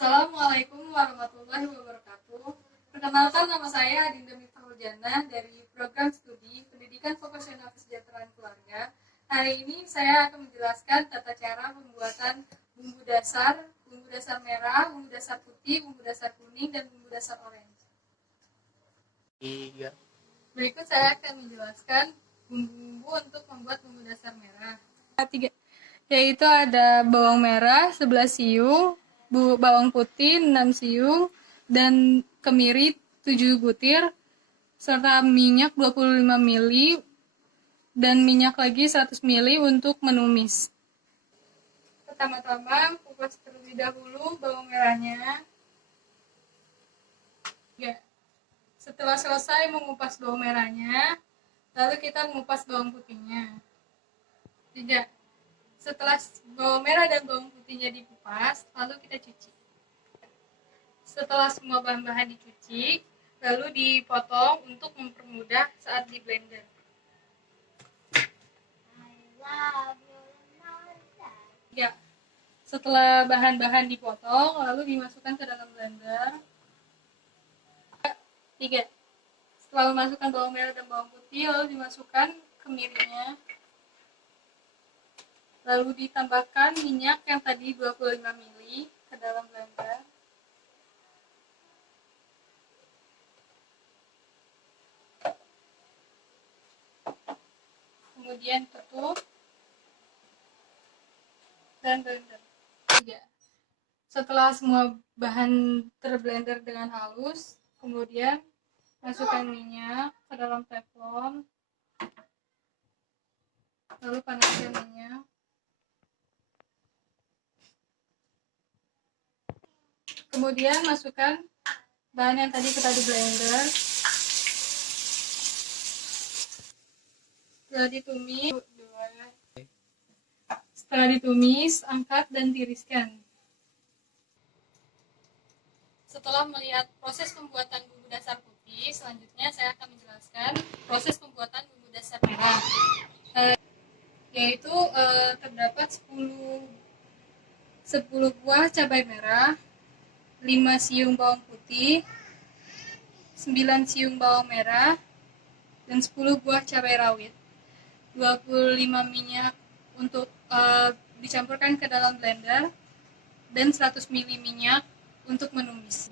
Assalamualaikum warahmatullahi wabarakatuh. Perkenalkan, nama saya Adinda Miftahul Jannah dari Program Studi Pendidikan Vokasional Kesejahteraan Keluarga. Hari ini saya akan menjelaskan tata cara pembuatan bumbu dasar merah, bumbu dasar putih, bumbu dasar kuning, dan bumbu dasar orange. Berikut saya akan menjelaskan bumbu-bumbu untuk membuat bumbu dasar merah. Yaitu ada bawang merah 11 siung, bawang putih 6 siung, dan kemiri 7 butir, serta minyak 25 ml, dan minyak lagi 100 ml untuk menumis. Pertama-tama kupas terlebih dahulu bawang merahnya. Setelah selesai mengupas bawang merahnya, lalu kita mengupas bawang putihnya. Setelah bawang merah dan bawang putihnya dikupas, lalu kita cuci. Setelah semua bahan-bahan dicuci, lalu dipotong untuk mempermudah saat di blender. Setelah bahan-bahan dipotong, lalu dimasukkan ke dalam blender. 3. Setelah memasukkan bawang merah dan bawang putih, lalu dimasukkan kemirinya. Lalu ditambahkan minyak yang tadi 25 ml ke dalam blender. Kemudian tutup dan blender. 3. Setelah semua bahan terblender dengan halus, kemudian masukkan minyak ke dalam teflon. Lalu panaskan minyak. Kemudian masukkan bahan yang tadi kita di blender. Setelah ditumis, angkat dan tiriskan. Setelah melihat proses pembuatan bumbu dasar putih, selanjutnya saya akan menjelaskan proses pembuatan bumbu dasar merah. Yaitu terdapat 10 buah cabai merah, 5 siung bawang putih, 9 siung bawang merah, dan 10 buah cabai rawit. 25 minyak untuk dicampurkan ke dalam blender, dan 100 ml minyak untuk menumis.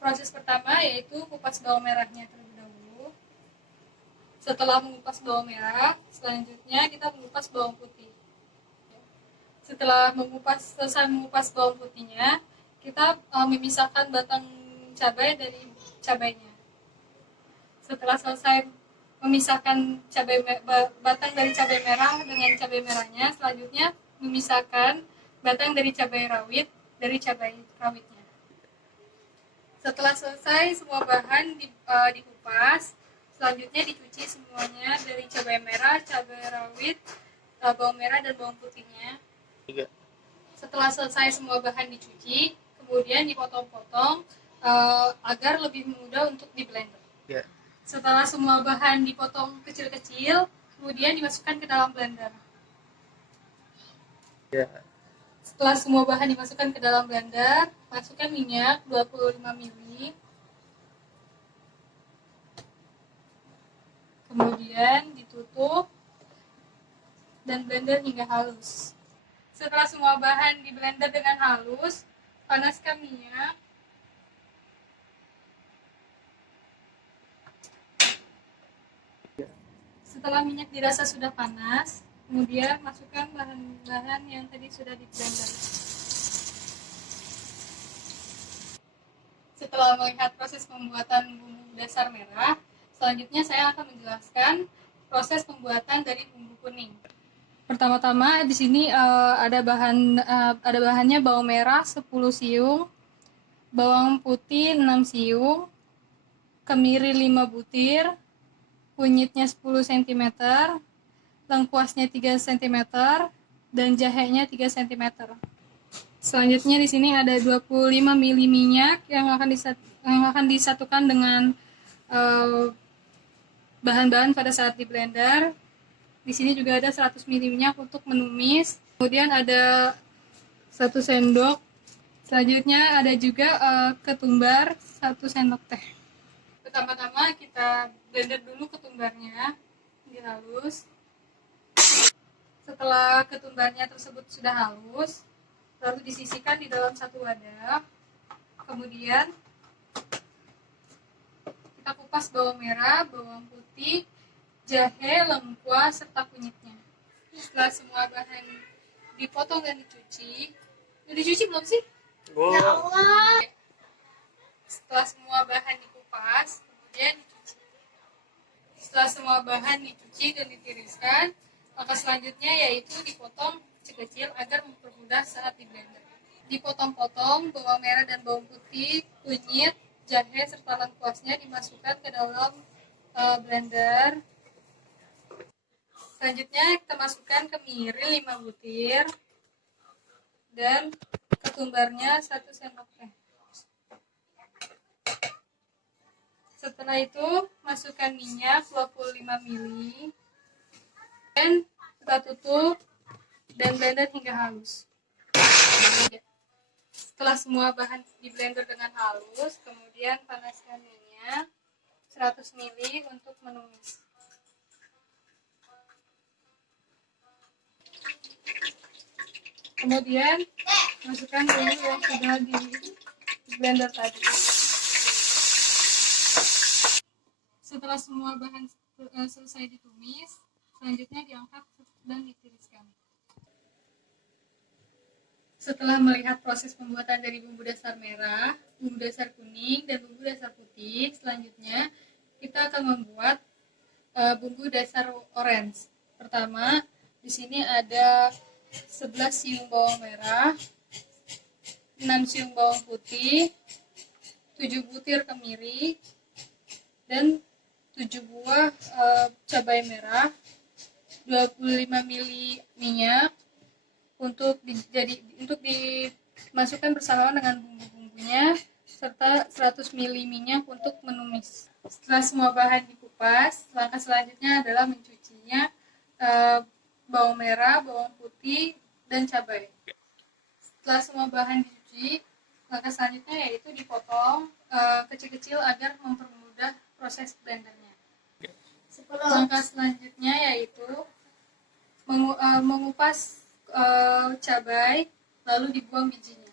Proses pertama yaitu kupas bawang merahnya terlebih dahulu. Setelah mengupas bawang merah, selanjutnya kita mengupas bawang putih. Setelah selesai mengupas bawang putihnya, kita memisahkan batang cabai dari cabainya. Setelah selesai memisahkan batang dari cabai merah dengan cabai merahnya, selanjutnya memisahkan batang dari cabai rawit dari cabai rawitnya. Setelah selesai semua bahan dikupas, selanjutnya dicuci semuanya dari cabai merah, cabai rawit, bawang merah, dan bawang putihnya. Setelah selesai semua bahan dicuci, kemudian dipotong-potong agar lebih mudah untuk di blender. Setelah semua bahan dipotong kecil-kecil, kemudian dimasukkan ke dalam blender. Setelah semua bahan dimasukkan ke dalam blender, masukkan minyak 25 ml. Kemudian ditutup dan blender hingga halus. Setelah semua bahan di blender dengan halus, panaskan minyak. Setelah minyak dirasa sudah panas, kemudian masukkan bahan-bahan yang tadi sudah di blender. Setelah melihat proses pembuatan bumbu dasar merah, selanjutnya saya akan menjelaskan proses pembuatan dari bumbu kuning. Pertama-tama di sini ada bahannya bawang merah 10 siung, bawang putih 6 siung, kemiri 5 butir, kunyitnya 10 cm, lengkuasnya 3 cm, dan jahenya 3 cm. Selanjutnya di sini ada 25 ml minyak yang akan disatukan dengan bahan-bahan pada saat di blender. Di sini juga ada 100 ml minyak untuk menumis. Kemudian ada 1 sendok Selanjutnya ada juga ketumbar 1 sendok teh. Pertama-tama kita blender dulu ketumbarnya hingga halus. Setelah ketumbarnya tersebut sudah halus, lalu disisihkan di dalam satu wadah. Kemudian kita kupas bawang merah, bawang putih, jahe, lengkuas, serta kunyitnya. Setelah semua bahan dipotong dan dicuci, udah dicuci belum sih? Ya Allah. Setelah semua bahan dikupas, kemudian dicuci. Setelah semua bahan dicuci dan ditiriskan, langkah selanjutnya yaitu dipotong kecil-kecil agar mempermudah saat di blender. Dipotong-potong bawang merah dan bawang putih, kunyit, jahe serta lengkuasnya dimasukkan ke dalam blender. Selanjutnya kita masukkan kemiri 5 butir dan ketumbarnya 1 sendok teh. Setelah itu masukkan minyak 25 ml dan kita tutup dan blender hingga halus. Setelah semua bahan di blender dengan halus, kemudian panaskan minyak 100 ml untuk menumis. Kemudian masukkan bumbu yang sudah di blender tadi. Setelah semua bahan selesai ditumis, selanjutnya diangkat dan ditiriskan. Setelah melihat proses pembuatan dari bumbu dasar merah, bumbu dasar kuning, dan bumbu dasar putih, selanjutnya kita akan membuat bumbu dasar orange. Pertama, di sini ada 11 siung bawang merah, 6 siung bawang putih, 7 butir kemiri, dan 7 buah cabai merah, 25 ml minyak untuk dimasukkan bersamaan dengan bumbu-bumbunya serta 100 ml minyak untuk menumis. Setelah semua bahan dikupas, langkah selanjutnya adalah mencucinya bawang merah, bawang putih, dan cabai. Setelah semua bahan dicuci, langkah selanjutnya yaitu dipotong kecil-kecil agar mempermudah proses blendernya. Langkah selanjutnya yaitu mengupas cabai lalu dibuang bijinya.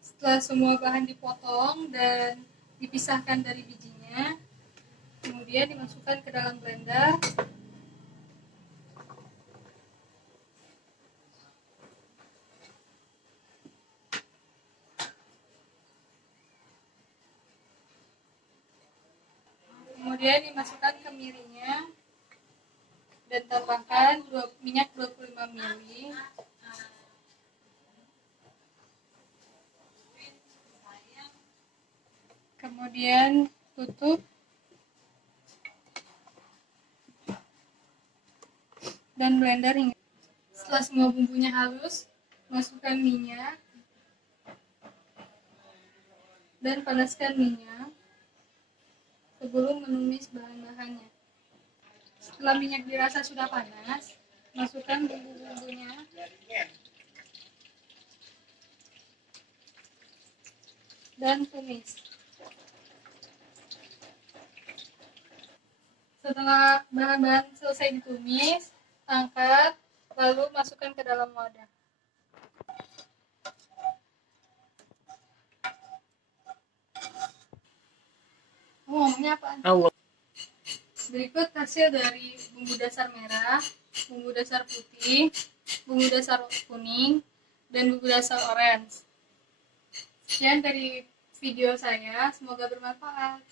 Setelah semua bahan dipotong dan dipisahkan dari bijinya, kemudian dimasukkan ke dalam blender. Kemudian dimasukkan kemirinya dan tambahkan minyak 25 ml. Kemudian tutup dan blender hingga setelah semua bumbunya halus, masukkan minyak dan panaskan minyak sebelum menumis bahan-bahannya. Setelah minyak dirasa sudah panas, masukkan bumbu-bumbunya dan tumis. Setelah bahan-bahan selesai ditumis, angkat, lalu masukkan ke dalam wadah. Ngomongnya apaan? Berikut hasil dari bumbu dasar merah, bumbu dasar putih, bumbu dasar kuning, dan bumbu dasar orange. Sekian dari video saya, semoga bermanfaat.